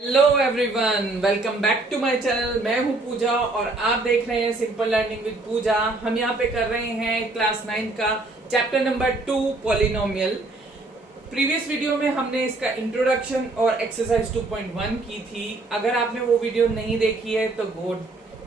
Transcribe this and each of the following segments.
Hello everyone, welcome back to my channel. मैं हूं पूजा और आप देख रहे हैं सिंपल लर्निंग विद पूजा। हम यहाँ पे कर रहे हैं क्लास 9 का chapter number 2 polynomial. Previous video में हमने इसका इंट्रोडक्शन और एक्सरसाइज 2.1 की थी। अगर आपने वो वीडियो नहीं देखी है तो गो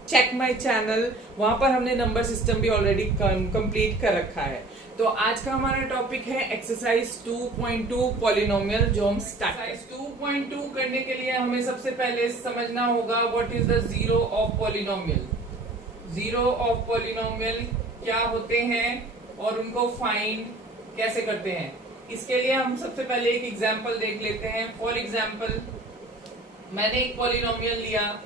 चेक माय चैनल, वहां पर हमने नंबर सिस्टम भी ऑलरेडी कंप्लीट कर रखा है। तो आज का हमारा टॉपिक है एक्सरसाइज 2.2 पॉलिनोमियल, जो हम एक्सरसाइज 2.2 करने के लिए हमें सबसे पहले समझना होगा what is the zero of polynomial. Zero of polynomial क्या होते हैं और उनको फाइंड कैसे करते हैं। इसके लिए हम सबसे पहले एक एग्जांपल देख लेते हैं। फॉर एग्जांपल, मैंने एक पॉलिनोमियल लिया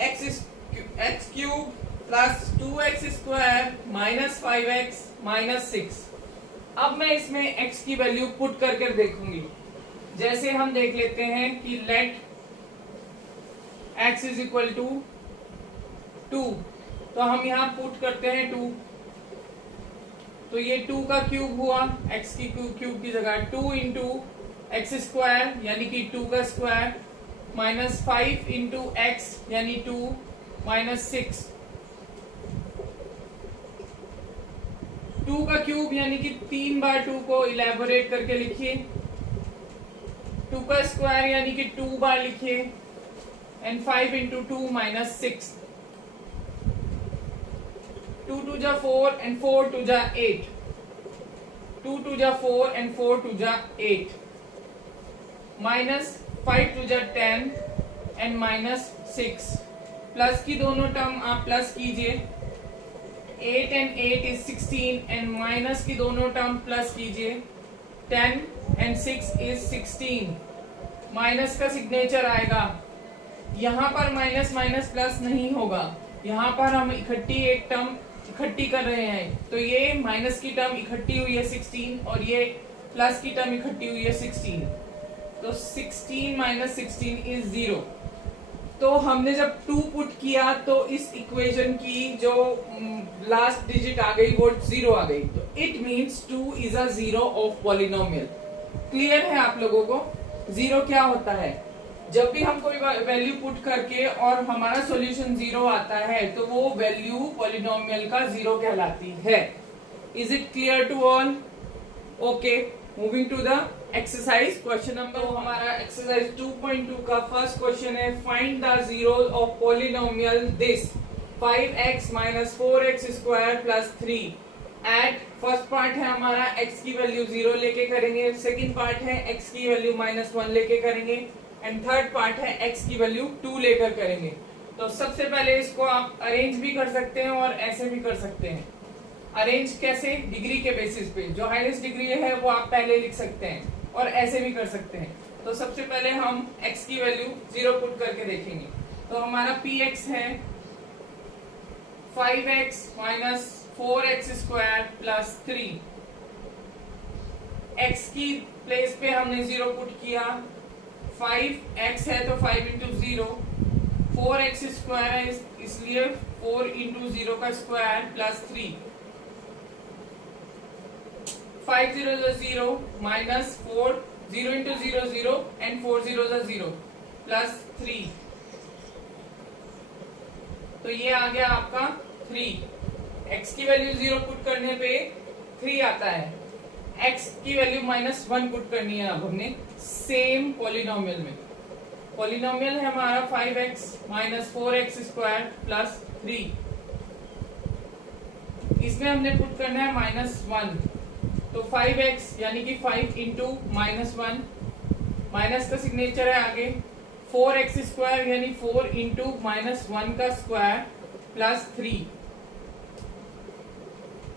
x cube plus 2x square minus 5x minus 6। अब मैं इसमें x की वैल्यू पुट करके देखूंगी। जैसे हम देख लेते हैं कि let x is equal to 2, तो हम यहाँ पुट करते हैं 2, तो ये 2 का क्यूब हुआ, x की क्यूब की जगह 2 इंटू एक्स स्क्वायर यानी कि 2 का स्क्वायर माइनस 5 इंटू एक्स यानी 2 माइनस 6। 2 का क्यूब यानी कि 3 बार 2 को इलेबोरेट करके लिखिए। 2 का स्क्वायर यानी कि 2 बार लिखिए एंड 5 इंटू 2 माइनस 6। 2 टू जा 4 एंड 4 टू जा 8। 2 टू जा 4 एंड 4 टू जा 8 माइनस 5 टू जा 10 एंड माइनस 6। प्लस की दोनों टर्म आप प्लस कीजिए, 8 एंड 8 इज 16 एंड माइनस की दोनों टर्म प्लस कीजिए, 10 एंड 6 इज 16। माइनस का सिग्नेचर आएगा, यहाँ पर माइनस माइनस प्लस नहीं होगा, यहाँ पर हम इकट्ठी एक टर्म इकट्ठी कर रहे हैं। तो ये माइनस की टर्म इकट्ठी हुई है 16 और ये प्लस की टर्म इकट्ठी हुई है 16। तो 16 माइनस 16 इज 0। तो हमने जब 2 पुट किया तो इस इक्वेशन की जो लास्ट डिजिट आ गई वो 0 आ गई। तो it means 2 is a zero of polynomial. Clear है आप लोगों को जीरो क्या होता है? जब भी हम कोई वैल्यू पुट करके और हमारा सॉल्यूशन 0 आता है तो वो वैल्यू पॉलिनोमियल का जीरो कहलाती है। Is it clear to all? Okay, moving to the exercise question number. हमारा एक्सरसाइज 2.2 का फर्स्ट क्वेश्चन है find the zero of polynomial this 5x minus 4x square plus 3 eight. First part है हमारा x की value 0 लेके करेंगे, second part है x की वैल्यू -1 लेके करेंगे एंड थर्ड पार्ट है x की वैल्यू 2 लेकर करेंगे। तो सबसे पहले इसको आप अरेंज भी कर सकते हैं और ऐसे भी कर सकते हैं। अरेंज कैसे? डिग्री के बेसिस पे, जो हाईएस्ट डिग्री है वो आप पहले लिख सकते हैं और ऐसे भी कर सकते हैं। तो सबसे पहले हम x की वैल्यू 0 पुट करके देखेंगे। तो हमारा px है 5x minus 4x square plus 3। x की प्लेस पे हमने 0 पुट किया, 5x है तो 5 इंटू 0, 4x स्क्वायर है इसलिए 4 इंटू 0 का square plus 3। 5 0 0 minus 4, 0 into 0 0 and 4 0 0 plus 3। तो ये आ गया आपका 3। x की वैल्यू 0 पुट करने पे 3 आता है, x की वैल्यू -1 पुट करनी है अब हमने सेम पॉलिनोमियल में। पॉलिनोमियल है हमारा 5x minus 4x square plus 3। इसमें हमने पुट करना है -1, तो 5x यानी कि 5 इंटू -1, माइनस का सिग्नेचर है आगे, 4x स्क्वायर यानी 4 इंटू -1 का स्क्वायर प्लस 3।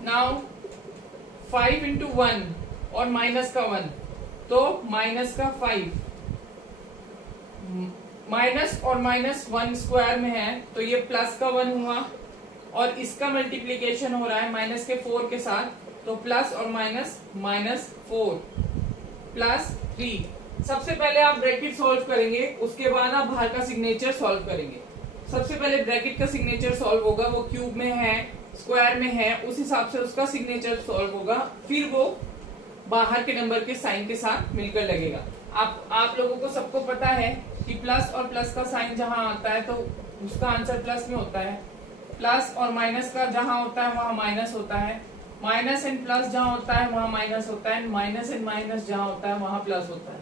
नाउ 5 इंटू 1 और माइनस का 1 तो माइनस का 5। माइनस और -1 स्क्वायर में है तो ये प्लस का 1 हुआ और इसका मल्टीप्लीकेशन हो रहा है माइनस के 4 के साथ, तो प्लस और माइनस -4 प्लस 3। सबसे पहले आप ब्रैकेट सॉल्व करेंगे, उसके बाद आप बाहर का सिग्नेचर सॉल्व करेंगे। सबसे पहले ब्रैकेट का सिग्नेचर सॉल्व होगा, वो क्यूब में है स्क्वायर में है उस हिसाब से उसका सिग्नेचर सॉल्व होगा, फिर वो बाहर के नंबर के साइन के साथ मिलकर लगेगा। आप लोगों को सबको पता है कि प्लस और प्लस का साइन जहां आता है तो उसका आंसर प्लस में होता है, प्लस और माइनस का जहां होता है वहां माइनस होता है, माइनस एंड प्लस जहां होता है वहां माइनस होता है, माइनस एंड माइनस जहां होता है वहां प्लस होता है।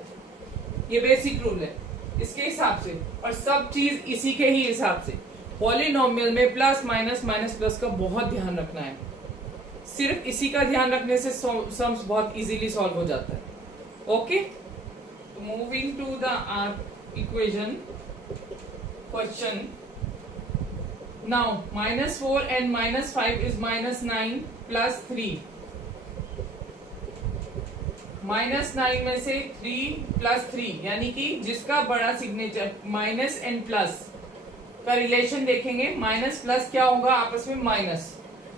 ये बेसिक रूल है इसके हिसाब से, और सब चीज इसी के ही हिसाब से। पॉलिनोमियल में प्लस माइनस माइनस प्लस का बहुत ध्यान रखना है, सिर्फ इसी का ध्यान रखने से सम्स बहुत इजीली सॉल्व हो जाता है। Okay, moving to the equation question. Now -4 and -5 is -9 plus 3। -9 में से 3 plus 3 यानी कि जिसका बड़ा सिग्नेचर माइनस एंड प्लस का रिलेशन देखेंगे, माइनस प्लस क्या होगा आपस में माइनस,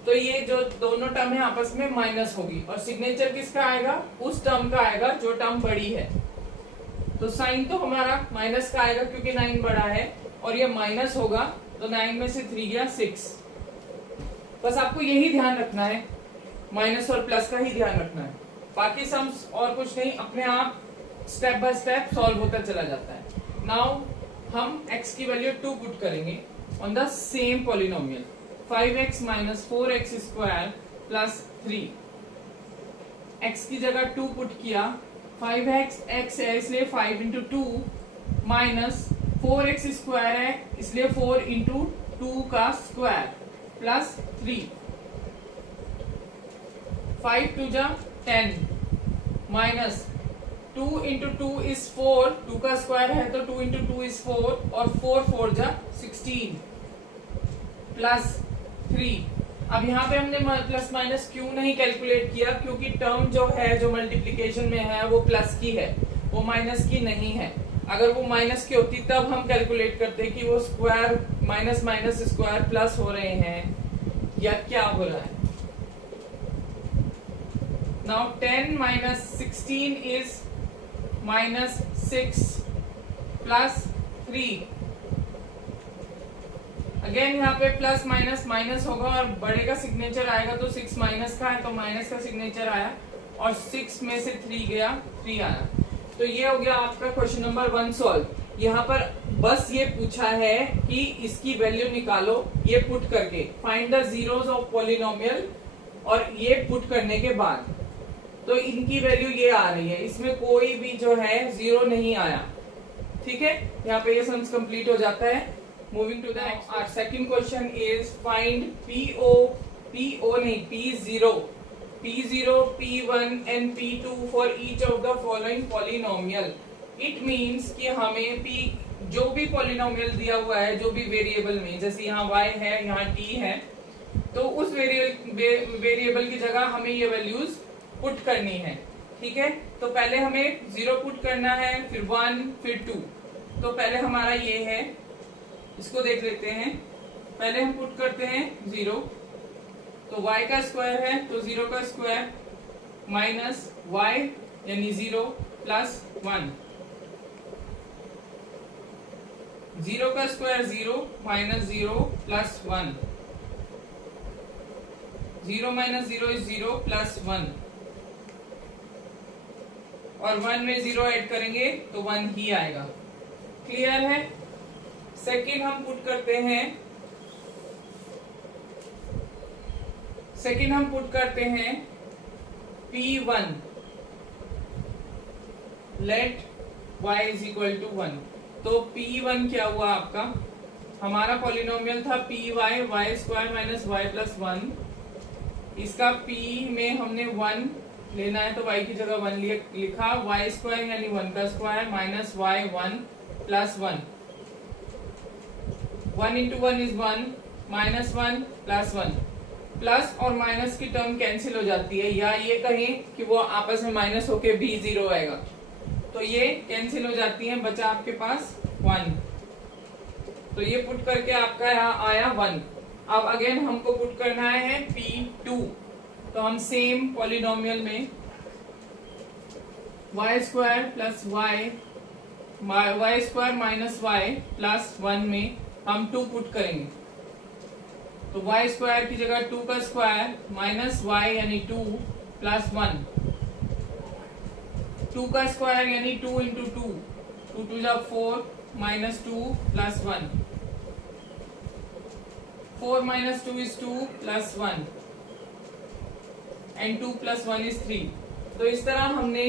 तो ये जो दोनों टर्म है आपस में माइनस होगी, और सिग्नेचर किसका आएगा, उस टर्म का आएगा जो टर्म बड़ी है। तो साइन तो हमारा माइनस का आएगा क्योंकि 9 बड़ा है, और ये माइनस होगा तो 9 में से 3 गया 6। बस आपको यही ध्यान रखना है, माइनस और प्लस का ही ध्यान रखना है, बाकी सम्स और कुछ नहीं, अपने आप स्टेप बाय स्टेप सॉल्व होता चला जाता है। नाउ हम x की वैल्यू 2 पुट करेंगे on the same polynomial. 5x minus 4x square plus 3, x की जगह 2 पुट किया, 5x x है इसलिए 5 इंटू 2 माइनस 4x स्क्वायर है इसलिए 4 इंटू 2 का स्क्वायर प्लस 3, 5 टू जा 10 माइनस 2 इंटू 2 इज 4, 2 का स्क्वायर है तो 2 इंटू 2 इज 4, और 4 4 जा 16 प्लस 3। अब यहाँ पे हमने प्लस माइनस क्यों नहीं कैलकुलेट किया, क्योंकि टर्म जो है जो मल्टीप्लिकेशन में है वो प्लस की है, वो माइनस की नहीं है। अगर वो माइनस की होती तब हम कैलकुलेट करते कि वो square minus minus square plus हो रहे हैं या क्या हो रहा है। Now 10 minus 16 is minus 6 plus 3। Again यहाँ पे प्लस माइनस माइनस होगा और बड़े का सिग्नेचर आएगा तो 6 माइनस का है तो माइनस का सिग्नेचर आया, और 6 में से 3 गया 3 आया। तो ये हो गया आपका क्वेश्चन नंबर 1 सॉल्व। यहाँ पर बस ये पूछा है कि इसकी वैल्यू निकालो, ये पुट करके find the zeros of polynomial, और ये पुट करने के बाद तो इनकी वैल्यू ये आ रही है, इसमें कोई भी जो है जीरो नहीं आया। ठीक है, यहाँ पे ये सम्स कंप्लीट हो जाता है। Moving to the next, our second question is find P0, P1 and P2 for each of the following polynomial। It means कि हमें P जो भी पॉलिनोमियल दिया हुआ है, जो भी वेरिएबल में, जैसे यहाँ y है यहाँ t है, तो उस वेरिएबल की जगह हमें ये वैल्यूज पुट करनी है। ठीक है, तो पहले हमें 0 पुट करना है, फिर 1, फिर 2। तो पहले हमारा ये है, इसको देख लेते हैं। पहले हम पुट करते हैं 0, तो y का स्क्वायर है तो 0 का स्क्वायर माइनस y यानी 0 प्लस 1, 0 का square 0 minus 0 plus 1, 0 minus 0 is 0 plus 1, और 1 में 0 ऐड करेंगे तो 1 ही आएगा। क्लियर है। सेकंड हम पुट करते हैं, P1 let y is equal to 1। तो P1 क्या हुआ आपका, हमारा पॉलिनोमियल था Py y square minus y plus 1। इसका P में हमने 1 लेना है तो y की जगह 1 लिखा, y स्क्वायर यानी 1 का square minus y 1 plus 1, 1 into 1 is 1, minus 1 plus 1। Plus और माइनस की टर्म कैंसिल हो जाती है, या ये कहें कि वो आपस में माइनस होके भी 0 आएगा, तो ये कैंसिल हो जाती है, बचा आपके पास 1। तो ये पुट करके आपका यहाँ आया 1। अब अगेन हमको पुट करना है P2, तो हम सेम पॉलिनोमियल में y square plus y square minus y plus 1 में हम 2 पुट करेंगे। तो y स्क्वायर की जगह 2 का स्क्वायर माइनस y यानी 2 प्लस 1, 2 का स्क्वायर यानी 2 इंटू 2, 2 टू जा 4 minus 2 plus 1, 4 minus 2 is 2 plus 1 and 2 plus 1 is 3। तो इस तरह हमने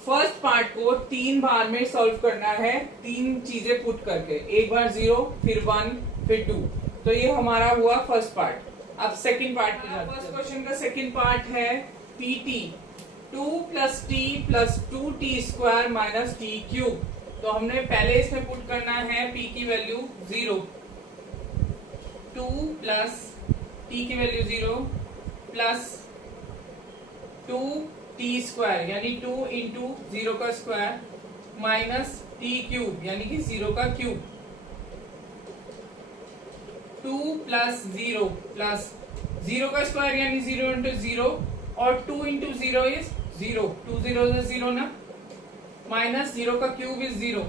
फर्स्ट पार्ट को 3 बार में सॉल्व करना है, 3 चीजें पुट करके, एक बार 0 फिर 1 फिर 2। तो ये हमारा हुआ फर्स्ट पार्ट। अब सेकंड पार्ट पे जाते हैं। फर्स्ट क्वेश्चन का सेकंड पार्ट है PT 2 plus T plus 2t square minus T cube. तो हमने पहले इसमें पुट करना है p की वैल्यू 0, 2 प्लस t की वैल्यू 0 प्लस 2t स्क्वायर यानी 2 इंटू 0 का स्क्वायर माइनस t क्यूब यानी कि 0 का क्यूब। 2 प्लस 0 प्लस 0 का स्क्वायर यानी 0 इंटू 0 और 2 इंटू 0 इज 0, 2 0 इज 0 ना, माइनस 0 का क्यूब इज 0,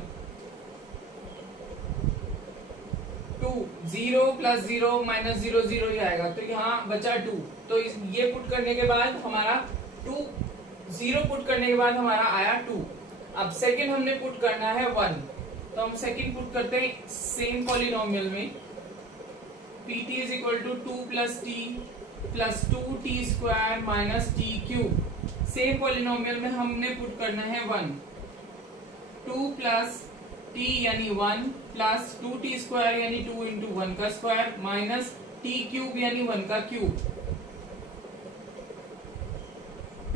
2 0 प्लस 0 माइनस 0 0 ही आएगा, तो यहाँ बचा 2। तो ये पुट करने के बाद हमारा 2, 0 पुट करने के बाद हमारा आया 2। अब सेकंड हमने पुट करना है 1, तो हम सेकंड पुट करते हैं सेम पॉलिनोमियल में। pt is equal to 2 plus t plus 2t square minus t cube. Same polynomial में हमने पुट करना है 1, 2 प्लस t यानी 1 प्लस 2t स्क्वायर यानी 2 इंटू 1 का स्क्वायर माइनस t क्यूब यानी 1 का क्यूब।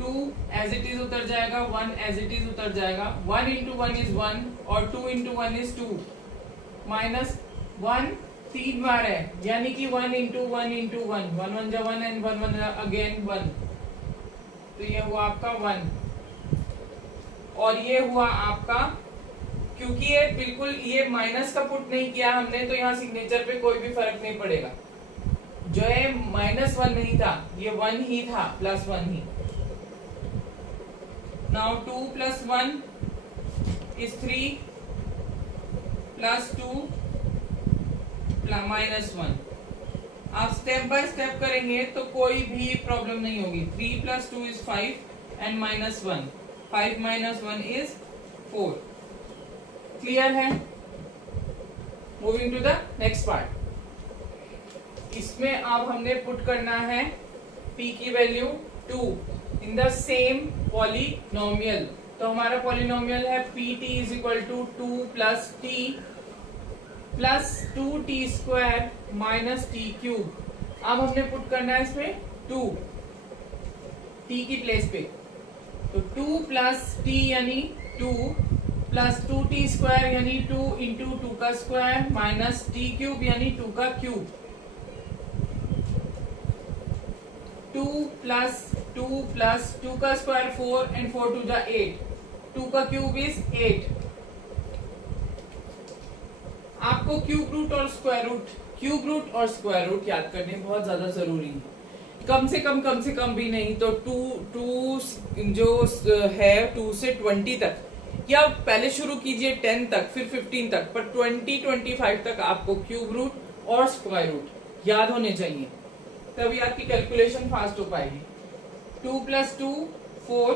2 एज इट इज उतर जाएगा, 1 एज इट इज उतर जाएगा, 1 इंटू 1 इज 1 और 2 इंटू 1 इज 2 माइनस 1 3 बार है यानी कि 1 इंटू 1 इंटू 1, 1 1 जा 1 एंड 1 1 अगेन 1, तो ये हुआ आपका 1 और ये हुआ आपका, क्योंकि ये बिल्कुल ये माइनस का पुट नहीं किया हमने तो यहाँ सिग्नेचर पे कोई भी फर्क नहीं पड़ेगा। जो है -1 नहीं था, ये 1 ही था, plus 1 he. Now 2 plus 1 is 3 plus 2 -1। आप स्टेप बाय स्टेप करेंगे तो कोई भी प्रॉब्लम नहीं होगी। 3 plus 2 is 5 and -1, 5 minus 1 is 4। Clear है? Moving to the next part. इसमें अब हमने पुट करना है p की value 2 in the same polynomial. तो हमारा पॉलिनोमियल है pt is equal to 2 plus t plus 2t square minus t cube. अब हमने पुट करना है इसमें 2 t की प्लेस पे, तो 2 प्लस t यानी 2 प्लस 2t स्क्वायर यानी 2 इंटू 2 का स्क्वायर माइनस t क्यूब यानी 2 का क्यूब। 2 प्लस 2 का स्क्वायर 4 एंड 4 टू जा 8, 2 का क्यूब इज 8। आपको क्यूब रूट और स्क्वायर रूट याद करने बहुत ज्यादा जरूरी है। कम से कम भी नहीं तो 2 जो है 2 से 20 तक, या पहले शुरू कीजिए 10 तक फिर 15 तक, पर 20-25 तक आपको क्यूब रूट और स्क्वायर रूट याद होने चाहिए, तभी आपकी कैलकुलेशन फास्ट हो पाएगी। 2 प्लस 2 4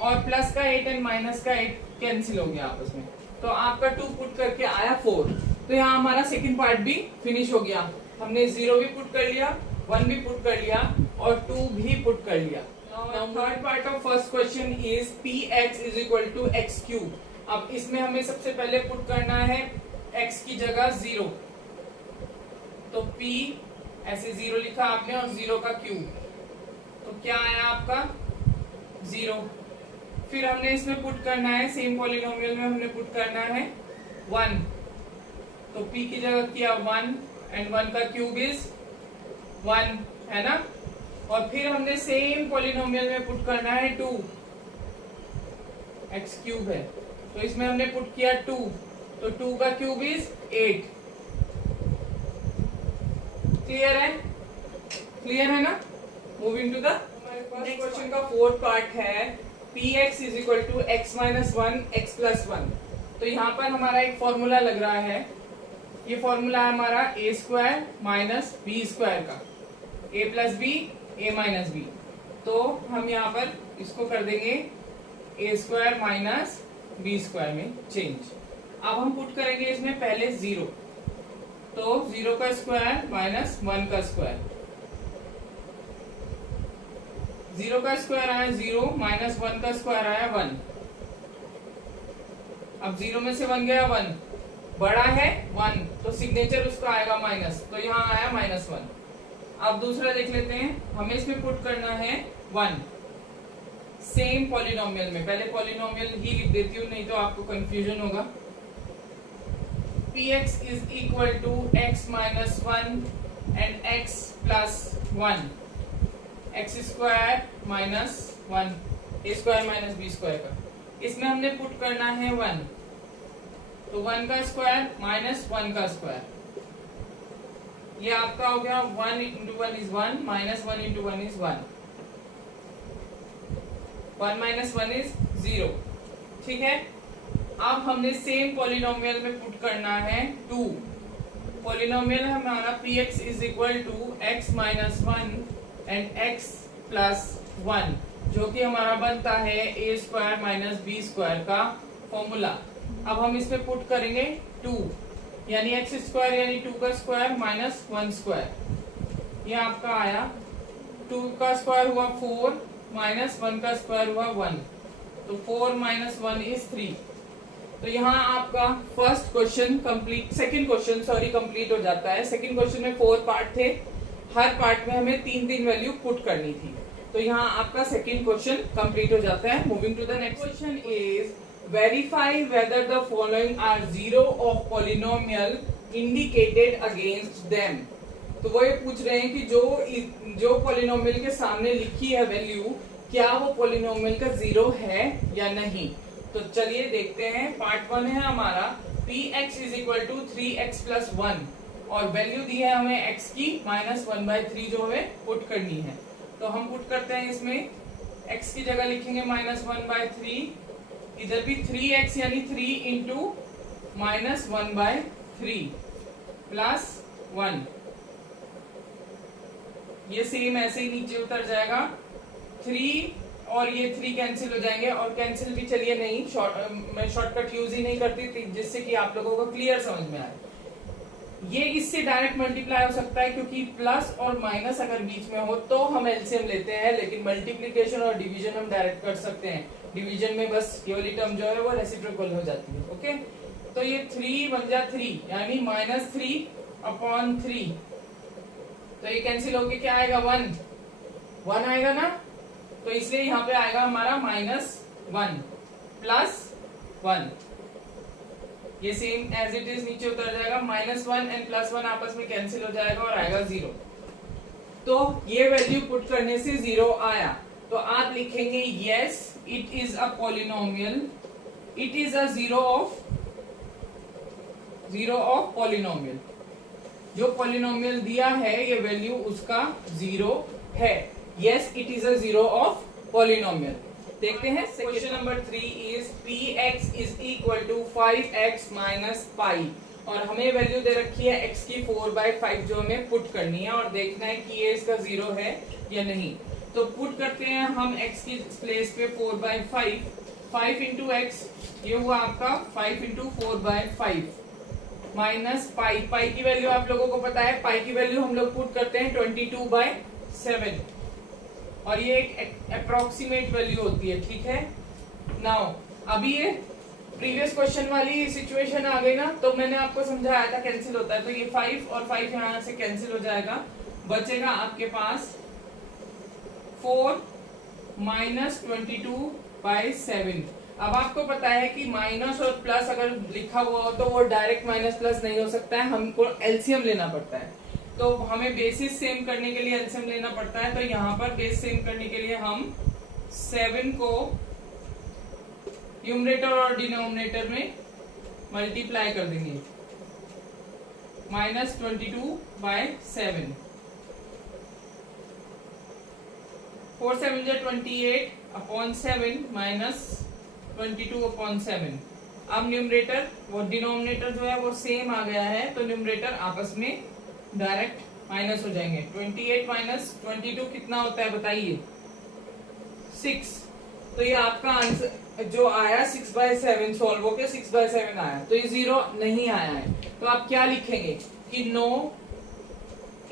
और प्लस का 8 एंड माइनस का 8 कैंसिल हो गया आपस में, तो आपका 2 पुट करके आया 4। तो यहाँ हमारा सेकंड पार्ट भी फिनिश हो गया। हमने 0 भी पुट कर लिया, 1 भी पुट कर लिया और 2 भी पुट कर लिया। Third part of first question is px is equal to x cube. अब इसमें हमें सबसे पहले पुट करना है x की जगह 0, तो p ऐसे 0 लिखा आपने और 0 का क्यूब, तो क्या आया आपका 0। फिर हमने इसमें पुट करना है सेम पॉलिनोमियल में हमने पुट करना है 1, तो p की जगह किया 1 एंड 1 का क्यूब इज 1 है ना। और फिर हमने सेम पॉलिनोमियल में पुट करना है 2, x क्यूब है, तो इसमें हमने पुट किया 2, तो 2 का क्यूब इज 8। क्लियर है ना। Moving to the next question का फोर्थ पार्ट है px is equal to x minus 1 x plus 1। तो यहाँ पर हमारा एक फॉर्मूला लग रहा है, ये फॉर्मूला है हमारा a square minus b square का, a plus b a minus b. तो हम यहाँ पर इसको कर देंगे a square minus b square में चेंज। अब हम पुट करेंगे इसमें पहले 0, तो 0 का स्क्वायर माइनस 1 का स्क्वायर, 0 का स्क्वायर आया 0 माइनस 1 का स्क्वायर आया 1। अब 0 में से 1 गया 1, बड़ा है 1 तो सिग्नेचर उसका आएगा माइनस, तो यहाँ आया -1। अब दूसरा देख लेते हैं, हमें इसमें पुट करना है 1 सेम पॉलिनोमियल में। पहले पॉलिनोमियल ही लिख देती हूँ, नहीं तो आपको कंफ्यूजन होगा। px is equal to x minus 1 and x plus 1, x square minus 1 a square minus b square का, इसमें हमने पुट करना है 1, तो 1 का स्क्वायर माइनस 1 का स्क्वायर, ये आपका हो गया 1 into 1 is 1 minus 1 into 1 is 1, 1 minus 1 is 0। ठीक है, अब हमने सेम पॉलिनोमियल में पुट करना है 2। पॉलिनोमियल हमारा px is equal to x minus 1 and x plus 1, जो कि हमारा बनता है a square minus b square का फॉर्मूला। अब हम इसमें पुट करेंगे 2, यानी एक्स स्क्वायर यानी 2 का स्क्वायर माइनस 1 स्क्वायर, ये आपका आया 2 का स्क्वायर हुआ 4 माइनस 1 का स्क्वायर हुआ 1, तो 4 माइनस 1 इज 3। तो यहाँ आपका first question complete, second question sorry complete हो जाता है। सेकंड क्वेश्चन में 4 पार्ट थे, हर पार्ट में हमें 3-3 वैल्यू पुट करनी थी, तो यहाँ आपका सेकंड क्वेश्चन कंप्लीट हो जाता है। Moving to the next question is verify whether the following are zero of polynomial indicated against them। तो वो ये पूछ रहे हैं कि जो पॉलिनोमियल के सामने लिखी है वैल्यू, क्या वो पॉलिनोमियल का जीरो है या नहीं। तो चलिए देखते हैं। पार्ट 1 है हमारा px is equal to 3x plus 1 और वैल्यू दी है हमें x की -1/3 जो हमें पुट करनी है। तो हम पुट करते हैं, इसमें x की जगह लिखेंगे -1/3, इधर भी 3x यानी 3 इंटू -1/3 प्लस 1, ये सेम ऐसे ही नीचे उतर जाएगा। 3 और ये 3 कैंसिल हो जाएंगे, और कैंसिल भी चलिए नहीं, मैं शॉर्टकट यूज ही नहीं करती थी, जिससे कि आप लोगों को क्लियर समझ में आए। ये इससे डायरेक्ट मल्टीप्लाई हो सकता है, क्योंकि प्लस और माइनस अगर बीच में हो तो हम एलसीएम लेते हैं, लेकिन मल्टीप्लिकेशन और डिवीजन हम डायरेक्ट कर सकते हैं। डिवीजन में बस ये वाली टर्म जो है वो रेसिप्रोकल हो जाती है। ओके, तो ये 3 बन जा 3 यानी -3/3, तो ये कैंसिल होके क्या आएगा 1 आएगा ना, तो इसलिए यहाँ पे आएगा हमारा -1 प्लस 1, ये सेम एज इट इज नीचे उतर जाएगा। -1 एंड +1 आपस में कैंसिल हो जाएगा और आएगा 0। तो ये वैल्यू पुट करने से 0 आया, तो आप लिखेंगे yes it is a polynomial, it is a zero of polynomial. जो पॉलिनोमियल दिया है ये वैल्यू उसका 0 है। Yes it is a zero of polynomial. देखते हैं question number 3 is px is equal to 5x minus pi, और हमें वैल्यू दे रखी है x की 4/5 जो हमें पुट करनी है, और देखना है कि ये इसका 0 है या नहीं। तो पुट करते हैं हम x की प्लेस पे 4/5, 5 इंटू एक्स, ये हुआ आपका 5 इंटू 4/5 माइनस पाई। पाई की वैल्यू आप लोगों को पता है, पाई की वैल्यू हम लोग पुट करते हैं 22/7, और ये एक अप्रोक्सीमेट वैल्यू होती है। ठीक है, नाउ अभी ये प्रीवियस क्वेश्चन वाली सिचुएशन आ गई ना, तो मैंने आपको समझाया था कैंसिल होता है, तो ये 5 और 5 यहाँ से कैंसिल हो जाएगा, बचेगा आपके पास 4 माइनस 22/7। अब आपको पता है कि माइनस और प्लस अगर लिखा हुआ हो तो वो डायरेक्ट माइनस प्लस नहीं हो सकता है, हमको एलसीएम लेना पड़ता है। तो हमें बेसिस सेम करने के लिए एलसीएम लेना पड़ता है, तो यहाँ पर बेस सेम करने के लिए हम 7 को न्यूमरेटर और डिनोमिनेटर में मल्टीप्लाई कर देंगे, -22/7, 4 7 जा 28/7 माइनस 22/7। अब न्यूमरेटर और डिनोमिनेटर जो है वो सेम आ गया है, तो न्यूमरेटर आपस में डायरेक्ट माइनस हो जाएंगे। 28 माइनस 22 कितना होता है बताइए, 6। तो ये आपका आंसर जो आया 6/7 सॉल्व होके 6/7 आया, तो ये 0 नहीं आया है। तो आप क्या लिखेंगे कि no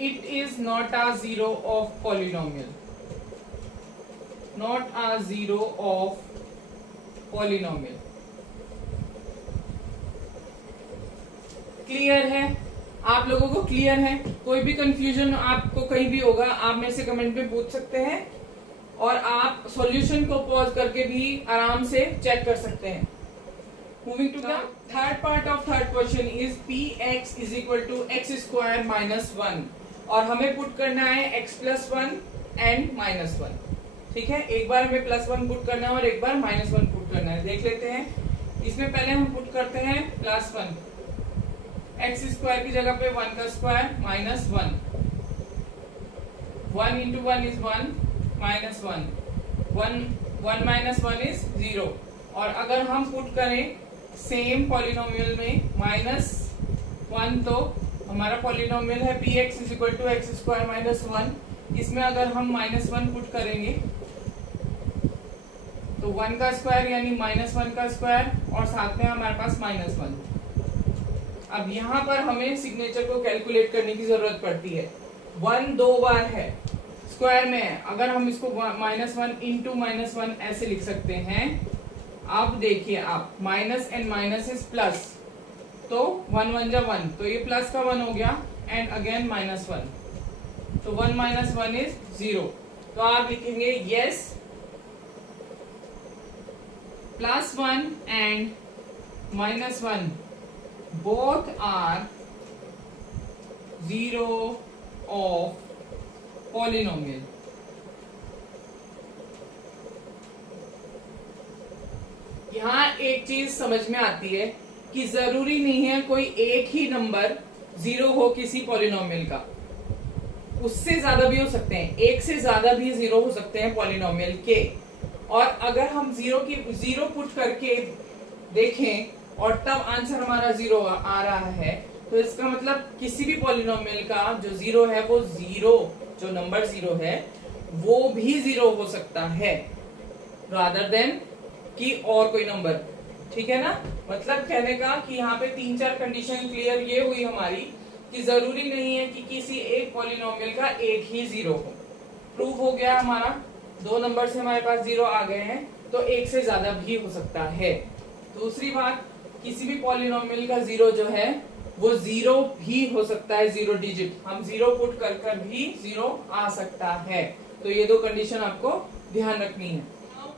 it is not a zero of polynomial, not a zero of polynomial. Clear है? आप लोगों को क्लियर है? कोई भी कंफ्यूजन आपको कहीं भी होगा आप मेरे से कमेंट में पूछ सकते हैं, और आप सॉल्यूशन को पॉज करके भी आराम से चेक कर सकते हैं। Moving to the third part of third question is px is equal to x square minus 1, और हमें पुट करना है x प्लस 1 एंड माइनस 1। ठीक है, एक बार हमें प्लस 1 पुट करना है और एक बार माइनस 1 पुट करना है। देख लेते हैं। इसमें पहले हम पुट करते हैं प्लस 1, एक्स स्क्वायर की जगह पे 1 का square minus 1, 1 into 1 is 1 minus 1, 1 minus 1 is 0। और अगर हम पुट करें सेम पॉलिनोमियल में माइनस 1, तो हमारा पॉलिनोमियल है p x is equal to x square minus 1। इसमें अगर हम माइनस 1 पुट करेंगे तो 1 का स्क्वायर यानी माइनस 1 का स्क्वायर, और साथ में हमारे पास माइनस 1। अब यहाँ पर हमें सिग्नेचर को कैलकुलेट करने की जरूरत पड़ती है। 1 2 बार है, स्क्वायर में है, अगर हम इसको माइनस 1 इंटू माइनस 1 ऐसे लिख सकते हैं। अब देखिए आप, minus and minus is plus, तो 1 1 जा 1, तो ये प्लस का 1 हो गया, एंड अगेन माइनस 1, तो 1 माइनस 1 इज 0। तो आप लिखेंगे yes plus 1 and minus 1 both are zero of polynomial। यहाँ एक चीज समझ में आती है कि जरूरी नहीं है कोई एक ही नंबर 0 हो किसी पॉलिनोमियल का, उससे ज्यादा भी हो सकते हैं, एक से ज्यादा भी 0 हो सकते हैं पॉलिनोमियल के। और अगर हम 0 पुट करके देखें और तब आंसर हमारा 0 आ रहा है, तो इसका मतलब किसी भी पॉलिनोमियल का जो 0 है वो 0, जो नंबर 0 है वो भी 0 हो सकता है, रादर देन कि और कोई नंबर। ठीक है ना? मतलब कहने का कि यहाँ पे 3-4 कंडीशन क्लियर ये हुई हमारी कि जरूरी नहीं है कि किसी एक पॉलिनोमियल का एक ही 0 हो। प्रूव हो गया हमारा, 2 नंबर से हमारे पास 0 आ गए हैं, तो एक से ज्यादा भी हो सकता है। दूसरी बात, किसी भी पॉलिनोमियल का 0 जो है वो 0 भी हो सकता है, 0 डिजिट, हम 0 पुट कर भी 0 आ सकता है। तो ये 2 कंडीशन आपको ध्यान रखनी है।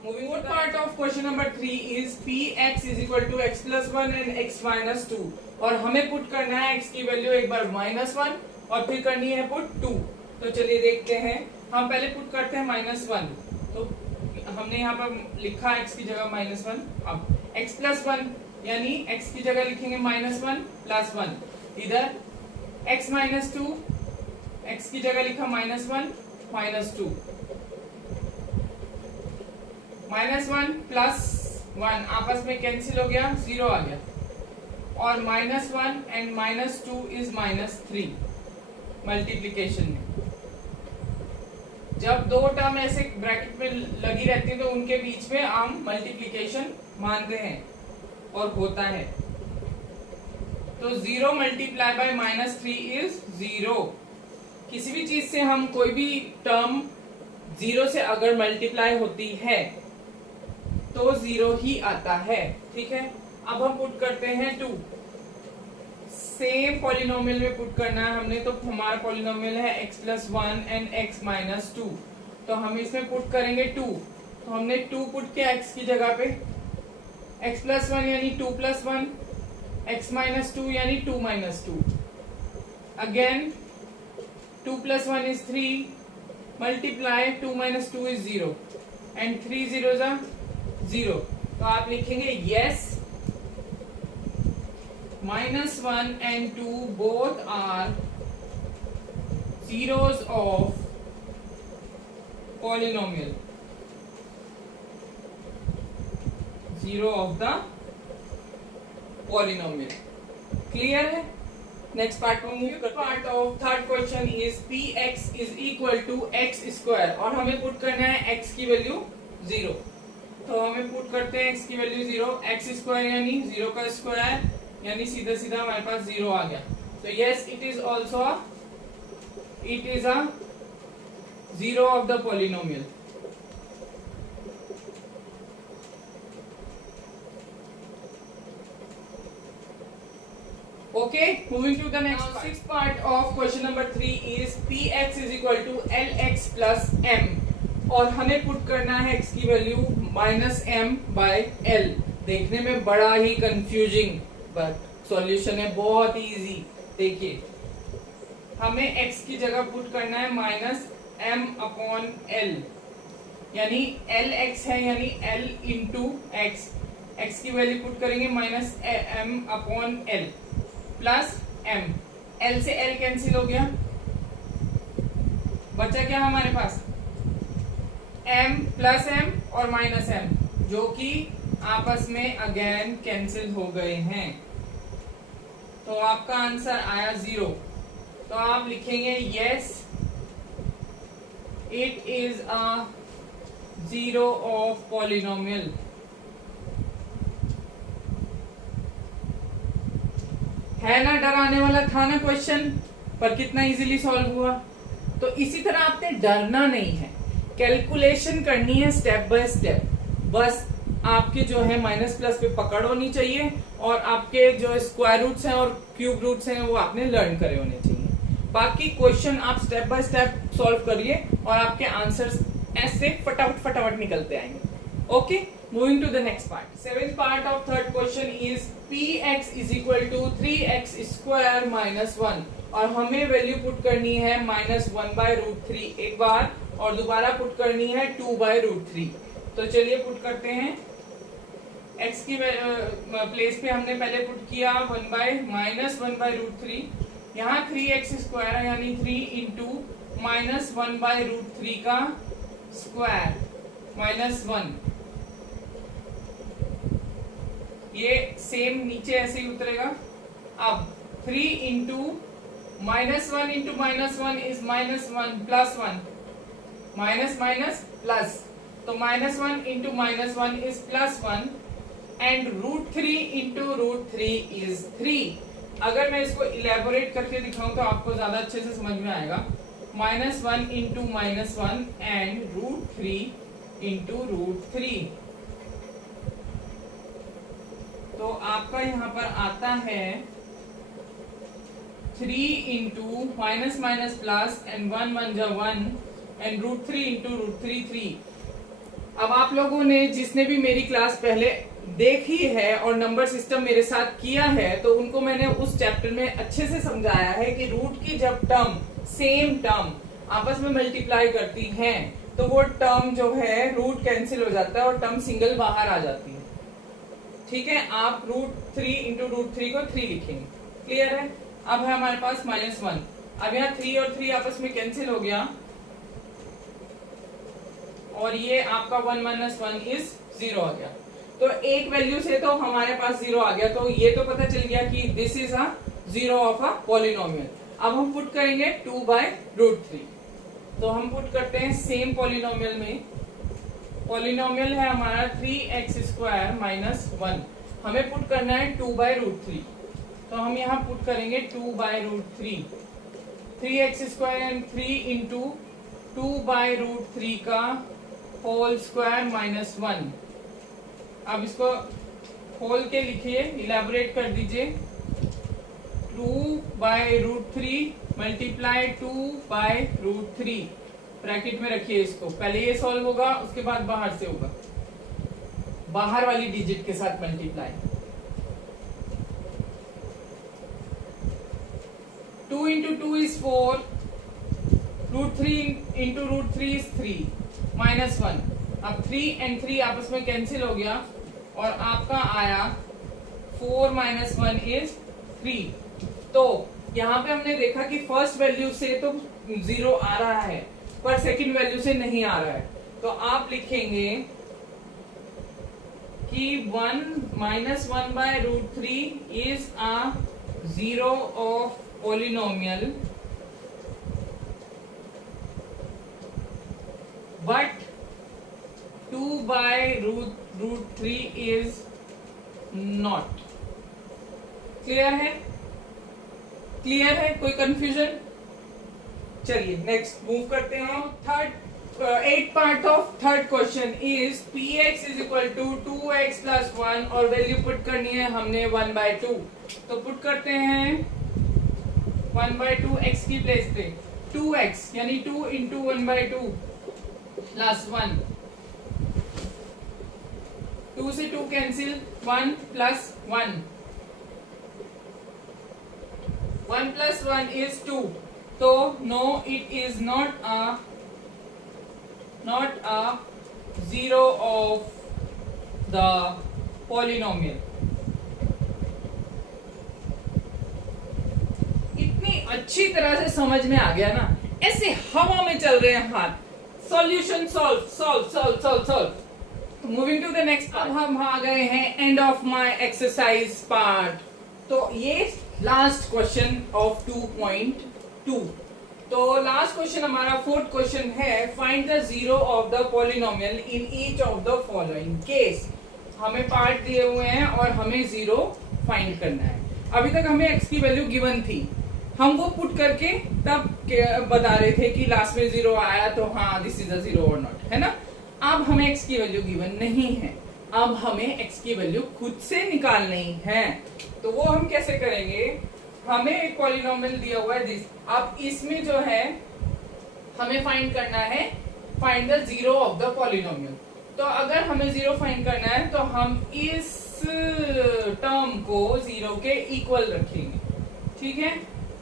Moving on, part of question number 3 is px is equal to x plus 1 and x minus 2, और हमें पुट करना है x की वैल्यू एक बार -1 और फिर करनी है पुट 2। तो चलिए देखते हैं। हम पहले पुट करते हैं -1, तो हमने यहाँ पर लिखा x की जगह -1। अब x प्लस 1 यानी x की जगह लिखेंगे -1 प्लस 1, इधर x माइनस 2, x की जगह लिखा -1 माइनस 2, -1 प्लस 1 आपस में कैंसिल हो गया, 0 आ गया, और -1 एंड -2 इज -3 मल्टीप्लीकेशन में। जब 2 टर्म ऐसे ब्रैकेट में लगी रहती है तो उनके बीच में हम मल्टीप्लीकेशन मानते हैं और होता है। तो 0 मल्टीप्लाई बाय -3 इज 0। किसी भी चीज से हम कोई भी टर्म 0 से अगर मल्टीप्लाई होती है तो 0 ही आता है। ठीक है, अब हम पुट करते हैं 2, सेम पॉलिनोमियल में पुट करना है हमने। तो हमारा पॉलिनोमियल है x plus 1 and x minus 2, तो हम इसमें पुट करेंगे 2। तो हमने 2 पुट किया x की जगह पे, x प्लस 1 यानी 2 प्लस 1, x माइनस 2 यानी 2 minus 2, again 2 plus 1 is 3, multiply 2 minus 2 is 0, and 3 0 जा 0। तो आप लिखेंगे yes -1 and 2 both are zeros of polynomial, 0 of the polynomial। Clear है? नेक्स्ट पार्ट में मूव करते हैं। Part of third question is px is equal to x square, और हमें पुट करना है x की वैल्यू 0। तो हमें पुट करते हैं x की वैल्यू 0, x स्क्वायर यानी 0 का स्क्वायर, यानी सीधा सीधा हमारे पास 0 आ गया। तो yes it is also a 0 of the polynomial. Okay, moving to the next part. Sixth part of question number 3 is px is equal to lx plus m, और हमें पुट करना है x की value minus m by l। देखने में बड़ा ही confusing but solution है बहुत इजी। देखिए हमें x की जगह पुट करना है माइनस m अपॉन l, यानी lx है यानी l इंटू x, x की वैल्यू पुट करेंगे minus m upon l plus m, l से l कैंसिल हो गया, बचा क्या हमारे पास m प्लस m और माइनस m, जो कि आपस में अगेन कैंसिल हो गए हैं। तो आपका आंसर आया 0। तो आप लिखेंगे yes it is a 0 of polynomial. है ना, डराने वाला था ना क्वेश्चन, पर कितना इजीली सॉल्व हुआ। तो इसी तरह आपने डरना नहीं है, कैलकुलेशन करनी है स्टेप बाय स्टेप। बस आपके जो है माइनस प्लस पे पकड़ होनी चाहिए, और आपके जो स्क्वायर रूट्स हैं और क्यूब रूट्स हैं वो आपने लर्न करे होने चाहिए। बाकी क्वेश्चन आप स्टेप बाय स्टेप सॉल्व करिए और आपके आंसर्स ऐसे फटाफट फटाफट निकलते आएंगे। Okay, moving to the next part. Seventh part of third question is px is equal to 3x square minus 1, और हमें वैल्यू पुट करनी है माइनस 1 बाय रूट 3 एक बार, और दोबारा पुट करनी है 2 बाय रूट 3। तो चलिए पुट करते हैं। x की प्लेस पे हमने पहले पुट किया 1 बाय माइनस 1 बाय रूट 3, यहाँ 3x स्क्वायर यानी 3 इंटू माइनस 1 बाय रूट 3 का स्क्वायर माइनस 1, ये सेम नीचे ऐसे ही उतरेगा। अब 3 into minus 1 into minus 1 is minus 1 plus 1, minus minus plus, तो minus 1 into minus 1 is plus 1, and root 3 into root 3 is 3। अगर मैं इसको इलेबोरेट करके दिखाऊं तो आपको ज्यादा अच्छे से समझ में आएगा। Minus 1 into minus 1 and root 3 into root 3, तो आपका यहाँ पर आता है 3 into minus minus plus and 1 1 जा 1 एंड रूट 3 इंटू रूट 3 3। अब आप लोगों ने जिसने भी मेरी क्लास पहले देखी है और नंबर सिस्टम मेरे साथ किया है, तो उनको मैंने उस चैप्टर में अच्छे से समझाया है कि रूट की जब टर्म सेम टर्म आपस में मल्टीप्लाई करती हैं तो वो टर्म जो है रूट कैंसिल हो जाता है और टर्म सिंगल बाहर आ जाती है। ठीक है, आप रूट 3 इंटू रूट 3 को 3 लिखेंगे। क्लियर है। अब है हमारे पास माइनस 1, अब यहाँ 3 और 3 आपस में कैंसिल हो गया, और ये आपका 1 माइनस 1 इज 0 आ गया। तो एक वैल्यू से तो हमारे पास 0 आ गया, तो ये तो पता चल गया कि this is a 0 of a polynomial. अब हम पुट करेंगे 2 बाय रूट 3, तो हम पुट करते हैं सेम पॉलिनोमियल में। पॉलिनोमियल है हमारा 3x स्क्वायर माइनस 1, हमें पुट करना है 2 बाय रूट 3, तो हम यहाँ पुट करेंगे 2 by root 3, 3x square and 3 into 2 by root 3 का होल स्क्वायर माइनस 1। अब इसको खोल के लिखिए, इलेबोरेट कर दीजिए। 2 by root 3 multiply 2 by root 3, bracket में रखिए इसको। पहले ये सॉल्व होगा, उसके बाद बाहर से होगा, बाहर वाली डिजिट के साथ multiply. 2 into 2 is 4, root 3 into root 3 is 3 minus 1। अब 3 एंड 3 आपस में कैंसिल हो गया और आपका आया 4 माइनस 1 इज 3। तो यहाँ पे हमने देखा कि फर्स्ट वैल्यू से तो 0 आ रहा है, पर सेकंड वैल्यू से नहीं आ रहा है। तो आप लिखेंगे कि 1 minus 1 by root 3 is a 0 of polynomial, but 2 by root 3 is not. Clear है? क्लियर है? कोई कंफ्यूजन? चलिए नेक्स्ट मूव करते हैं। Third 8th part of third question is px is equal to 2x plus 1 और वैल्यू पुट करनी है हमने 1/2। तो पुट करते हैं 1/2 x की प्लेस पे 2x यानी 2 into 1/2 प्लस 1। 2 से 2 कैंसिल, 1 plus 1। 1 plus 1 is 2। तो no, it is not a zero of the polynomial। इतनी अच्छी तरह से समझ में आ गया ना, ऐसे हवा में चल रहे हैं हाथ। Solution solve. Moving to the next. अब हम आ गए हैं end of my exercise part. तो ये लास्ट क्वेश्चन ऑफ 2.2। तो लास्ट क्वेश्चन हमारा 4th क्वेश्चन है, find the zero of the polynomial in each of the following case. हमें पार्ट दिए हुए हैं और हमें जीरो फाइंड करना है। अभी तक हमें x की वैल्यू गिवन थी, हम वो पुट करके तब बता रहे थे कि लास्ट में जीरो आया तो हाँ दिस इज अ जीरो और नॉट, है ना। अब हमें x की वैल्यू गिवन नहीं है, अब हमें x की वैल्यू खुद से निकालनी है। तो वो हम कैसे करेंगे? हमें एक पॉलिनोमियल दिया हुआ है दिस। अब इसमें जो है हमें फाइंड करना है, find the zero of the polynomial. तो अगर हमें जीरो फाइंड करना है तो हम इस टर्म को जीरो के इक्वल रखेंगे, ठीक है।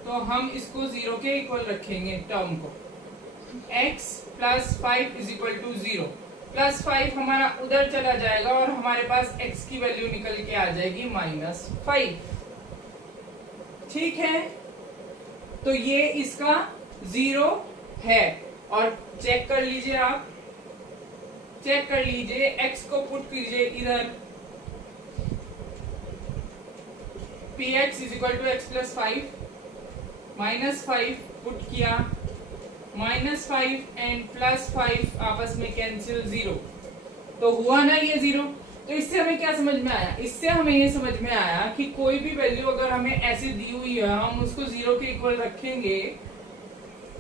तो हम इसको जीरो के इक्वल रखेंगे टर्म को। x plus 5 is equal to 0। Plus 5 हमारा उधर चला जाएगा और हमारे पास x की वैल्यू निकल के आ जाएगी -5, ठीक है। तो ये इसका जीरो है। और चेक कर लीजिए, आप चेक कर लीजिए, x को पुट कीजिए इधर, px is equal to x plus 5, -5 put किया, -5 एंड +5 आपस में कैंसिल, 0। तो हुआ ना ये 0। तो इससे हमें क्या समझ में आया? इससे हमें ये समझ में आया कि कोई भी वैल्यू अगर हमें ऐसी दी हुई है, हम उसको 0 के इक्वल रखेंगे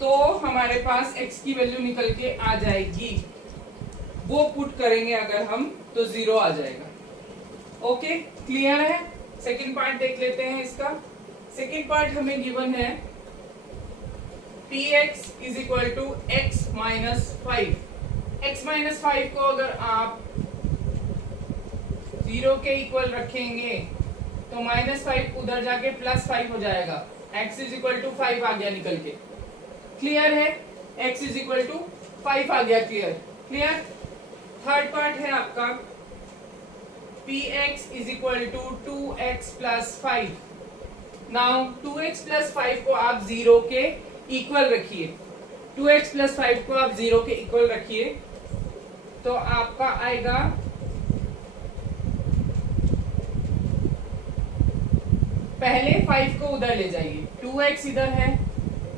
तो हमारे पास x की वैल्यू निकल के आ जाएगी। वो पुट करेंगे अगर हम तो 0 आ जाएगा। ओके, क्लियर है? सेकंड पार्ट देख लेते हैं इसका। सेकंड पार्ट हमें गिवन है px is equal to x minus 5। x minus 5 को अगर आप 0 के इक्वल रखेंगे तो -5 उधर जाके +5 हो जाएगा। x इज इक्वल टू 5 आ गया निकल के। क्लियर है? x इज इक्वल टू 5 आ गया। क्लियर। थर्ड पार्ट है आपका px is equal to 2x plus 5। Now 2x plus 5 को आप 0 के इक्वल रखिए। 2x प्लस 5 को आप 0 के इक्वल रखिए तो आपका आएगा पहले 5 को उधर ले जाइए, 2x इधर है,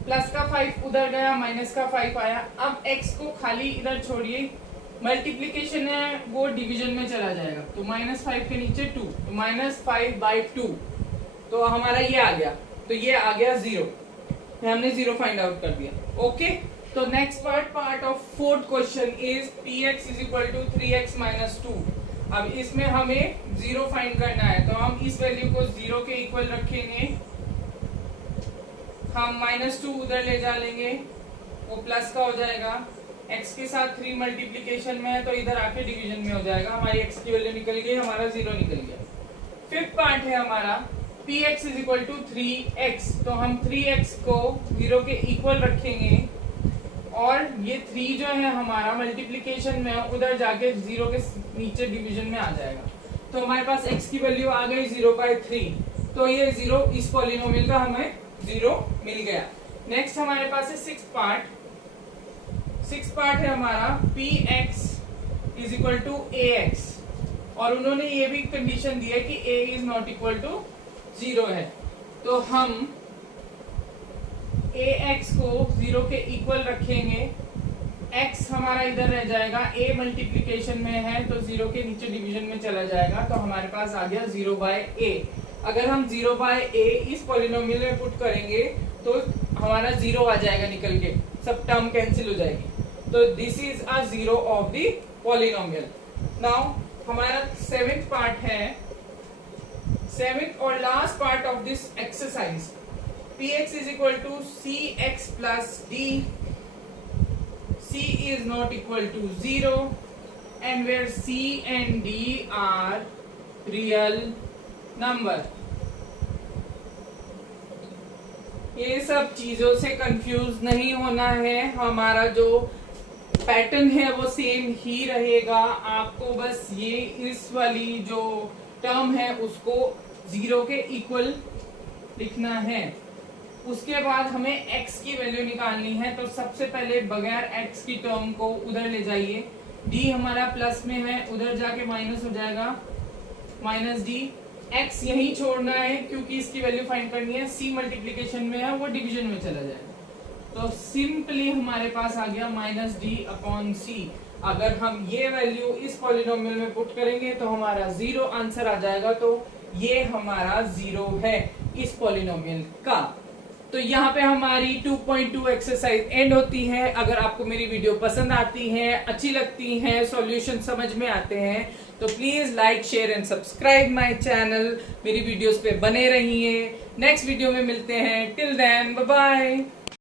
प्लस का 5 उधर गया, माइनस का 5 आया। अब x को खाली इधर छोड़िए, मल्टीप्लीकेशन है वो डिवीजन में चला जाएगा। तो -5 के नीचे 2, तो -5/2। तो हमारा ये आ गया, तो ये आ गया 0। हमने 0 फाइंड आउट कर दिया। ओके, तो next part of 4th question is px is equal to 3x minus 2। अब इसमें हमें 0 फाइंड करना है, तो हम इस वैल्यू को 0 के इक्वल रखेंगे। हम -2 उधर ले जा लेंगे, वो प्लस का हो जाएगा। x के साथ 3 मल्टीप्लीकेशन में है तो इधर आके डिवीजन में हो जाएगा। हमारी x की वैल्यू निकल गई, हमारा 0 निकल गया। फिफ्थ पार्ट है हमारा px is equal to 3x। तो हम 3x को 0 के इक्वल रखेंगे और ये 3 जो है हमारा मल्टीप्लीकेशन में उधर जाके 0 के नीचे डिवीजन में आ जाएगा। तो हमारे पास x की वैल्यू आ गई 0/3। तो ये 0 इस पॉलिनोमियल का हमें 0 मिल गया। नेक्स्ट हमारे पास है 6th पार्ट। 6th पार्ट है हमारा px is equal to ax और उन्होंने ये भी कंडीशन दी है कि a is not equal to 0 है। तो हम ax को 0 के इक्वल रखेंगे x हमारा इधर रह जाएगा, a मल्टीप्लीकेशन में है तो 0 के नीचे डिवीजन में चला जाएगा, तो हमारे पास आ गया 0/a। अगर हम 0/a इस पॉलिनोमियल में पुट करेंगे तो हमारा 0 आ जाएगा निकल के, सब टर्म कैंसिल हो जाएगी। तो this is a 0 of the polynomial. Now हमारा 7th पार्ट है, 7th और last part of this exercise. px is equal to cx plus d, c is not equal to 0 and where c and d are real number। ये सब चीजों से confuse नहीं होना है, हमारा जो पैटर्न है वो सेम ही रहेगा। आपको बस ये इस वाली जो टर्म है उसको 0 के इक्वल लिखना है। उसके बाद हमें x की वैल्यू निकालनी है, तो सबसे पहले बगैर x की टर्म को उधर ले जाइए। d हमारा प्लस में है, उधर जाके माइनस हो जाएगा, माइनस d। x यहीं छोड़ना है क्योंकि इसकी वैल्यू फाइंड करनी है, c मल्टीप्लीकेशन में है वो डिवीजन में चला जाएगा। तो सिंपली हमारे पास आ गया -d/c। अगर हम ये वैल्यू इस पॉलिनोमियल में पुट करेंगे तो हमारा 0 आंसर आ जाएगा। तो ये हमारा 0 है इस पॉलिनोमियल का। तो यहाँ पे हमारी 2.2 एक्सरसाइज एंड होती है। अगर आपको मेरी वीडियो पसंद आती है, अच्छी लगती है, सॉल्यूशन समझ में आते हैं, तो please like, share and subscribe my channel. मेरी वीडियोस पे बने रहिए। नेक्स्ट वीडियो में मिलते हैं। Till then bye bye.